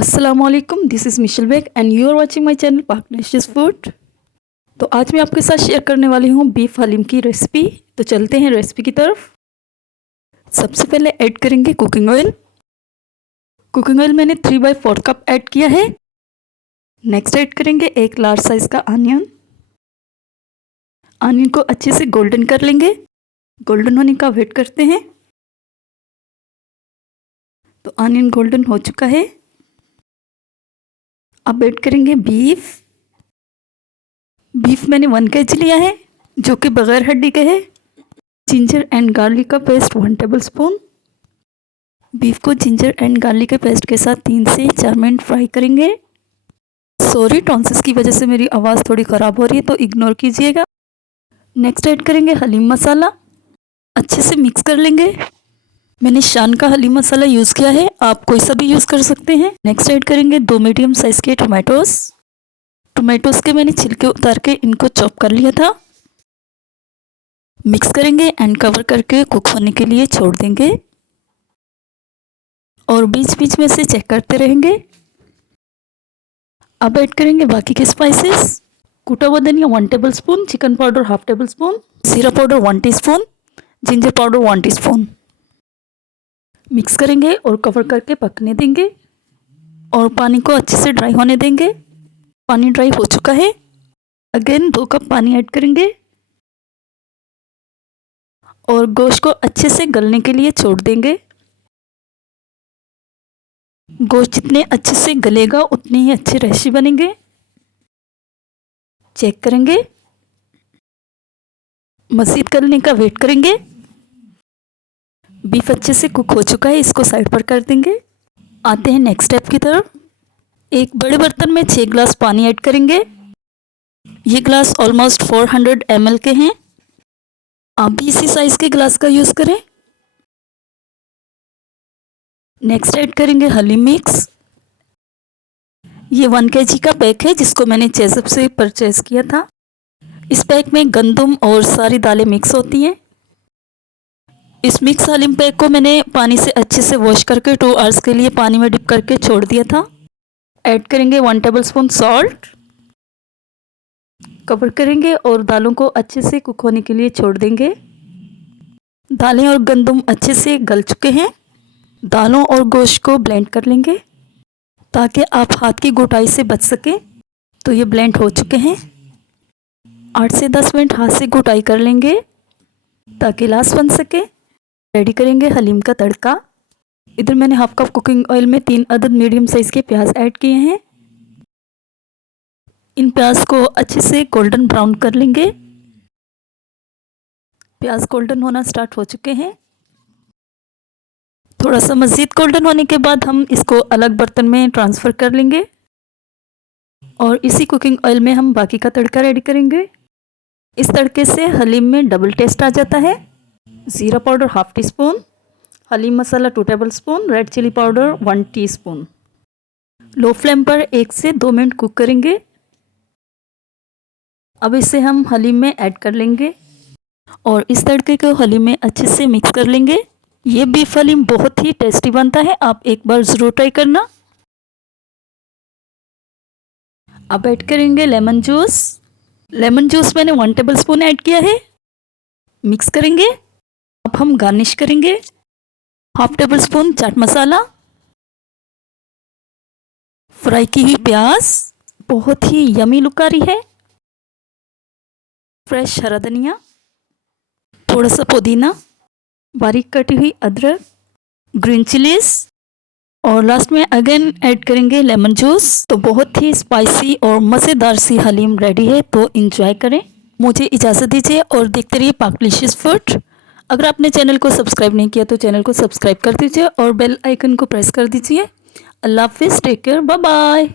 अस्सलामुअलैकुम, this is Michelle Baig and you are watching my channel Pak delicious food. तो आज मैं आपके साथ शेयर करने वाली हूँ बीफ हलीम की रेसिपी। तो चलते हैं रेसिपी की तरफ। सबसे पहले ऐड करेंगे कुकिंग ऑयल। कुकिंग ऑयल मैंने 3/4 कप ऐड किया है। नेक्स्ट ऐड करेंगे एक लार्ज साइज़ का अनियन। अनियन को अच्छे से गोल्डन कर लेंगे। गोल्डन होने का वेट करते हैं। तो अनियन गोल्डन हो चुका है। अब ऐड करेंगे बीफ। बीफ मैंने 1 kg लिया है, जो कि बगैर हड्डी के है। जिंजर एंड गार्लिक का पेस्ट 1 टेबलस्पून। बीफ को जिंजर एंड गार्लिक के पेस्ट के साथ 3 से 4 मिनट फ्राई करेंगे। सॉरी, टॉन्सिस की वजह से मेरी आवाज़ थोड़ी ख़राब हो रही है, तो इग्नोर कीजिएगा। नेक्स्ट ऐड करेंगे हलीम मसाला। अच्छे से मिक्स कर लेंगे। मैंने शान का हलीम मसाला यूज़ किया है, आप कोई सा भी यूज़ कर सकते हैं। नेक्स्ट ऐड करेंगे 2 मीडियम साइज़ के टोमेटोज़। टोमेटोज़ के मैंने छिलके उतार के इनको चॉप कर लिया था। मिक्स करेंगे एंड कवर करके कुक होने के लिए छोड़ देंगे और बीच बीच में से चेक करते रहेंगे। अब ऐड करेंगे बाकी के स्पाइसेस। कूटा हुआ धनिया 1 टेबलस्पून, चिकन पाउडर 1/2 टेबलस्पून, जीरा powder 1 teaspoon, ginger powder 1 teaspoon. Mix करेंगे और कवर करके पकने देंगे और पानी को अच्छे से ड्राई होने देंगे। पानी ड्राई हो चुका है। अगेन 2 कप पानी ऐड करेंगे और गोश्त को अच्छे से गलने के लिए छोड़ देंगे। गोश्त जितने अच्छे से गलेगा उतने ही अच्छे रेशे बनेंगे। चेक करेंगे। मज़ीद गलने का वेट करेंगे। बीफ अच्छे से कुक हो चुका है, इसको साइड पर कर देंगे। आते हैं नेक्स्ट स्टेप की तरफ। एक बड़े बर्तन में 6 गिलास पानी ऐड करेंगे। ये गिलास ऑलमोस्ट 400 ml के हैं। आप भी इसी साइज़ के गिलास का यूज़ करें। नेक्स्ट ऐड करेंगे हलीम मिक्स। ये 1 kg का पैक है, जिसको मैंने चेज़अप से परचेज़ किया था। इस पैक में गंदम और सारी दालें मिक्स होती हैं। इस मिक्स हलीम पैक को मैंने पानी से अच्छे से वॉश करके 2 आवर्स के लिए पानी में डिप करके छोड़ दिया था। ऐड करेंगे 1 टेबलस्पून सॉल्ट। कवर करेंगे और दालों को अच्छे से कुक होने के लिए छोड़ देंगे। दालें और गंदम अच्छे से गल चुके हैं। दालों और गोश्त को ब्लेंड कर लेंगे ताकि आप हाथ की घुटाई से बच सकें। तो ये ब्लेंड हो चुके हैं। 8 से 10 मिनट हाथ से घुटाई कर लेंगे ताकि लाश बन सके। रेडी करेंगे हलीम का तड़का। इधर मैंने 1/2 कप कुकिंग ऑयल में 3 अदद मीडियम साइज़ के प्याज ऐड किए हैं। इन प्याज को अच्छे से गोल्डन ब्राउन कर लेंगे। प्याज गोल्डन होना स्टार्ट हो चुके हैं। थोड़ा सा मज़ीद गोल्डन होने के बाद हम इसको अलग बर्तन में ट्रांसफ़र कर लेंगे और इसी कुकिंग ऑयल में हम बाकी का तड़का रेडी करेंगे। इस तड़के से हलीम में डबल टेस्ट आ जाता है। ज़ीरा powder 1/2 teaspoon, haleem masala 2 tablespoon, red chilli powder 1 teaspoon. Low flame पर 1 से 2 मिनट कुक करेंगे। अब इसे हम हलीम में ऐड कर लेंगे और इस तड़के को हलीम में अच्छे से मिक्स कर लेंगे। ये बीफ हलीम बहुत ही टेस्टी बनता है, आप एक बार ज़रूर ट्राई करना। अब ऐड करेंगे लेमन जूस। लेमन जूस मैंने 1 टेबलस्पून ऐड किया है। मिक्स करेंगे। अब हम गार्निश करेंगे। 1/2 टेबलस्पून चाट मसाला, फ्राई की हुई प्याज, बहुत ही यमी लुक आ रही है, फ्रेश हरा धनिया, थोड़ा सा पुदीना, बारीक कटी हुई अदरक, ग्रीन चिलीज और लास्ट में अगेन ऐड करेंगे लेमन जूस। तो बहुत ही स्पाइसी और मज़ेदार सी हलीम रेडी है, तो इंजॉय करें। मुझे इजाज़त दीजिए और देखते रहिए पाक डिलिशियस फूड। अगर आपने चैनल को सब्सक्राइब नहीं किया तो चैनल को सब्सक्राइब कर दीजिए और बेल आइकन को प्रेस कर दीजिए। अल्लाह हाफिज़, टेक केयर, बाय बाय।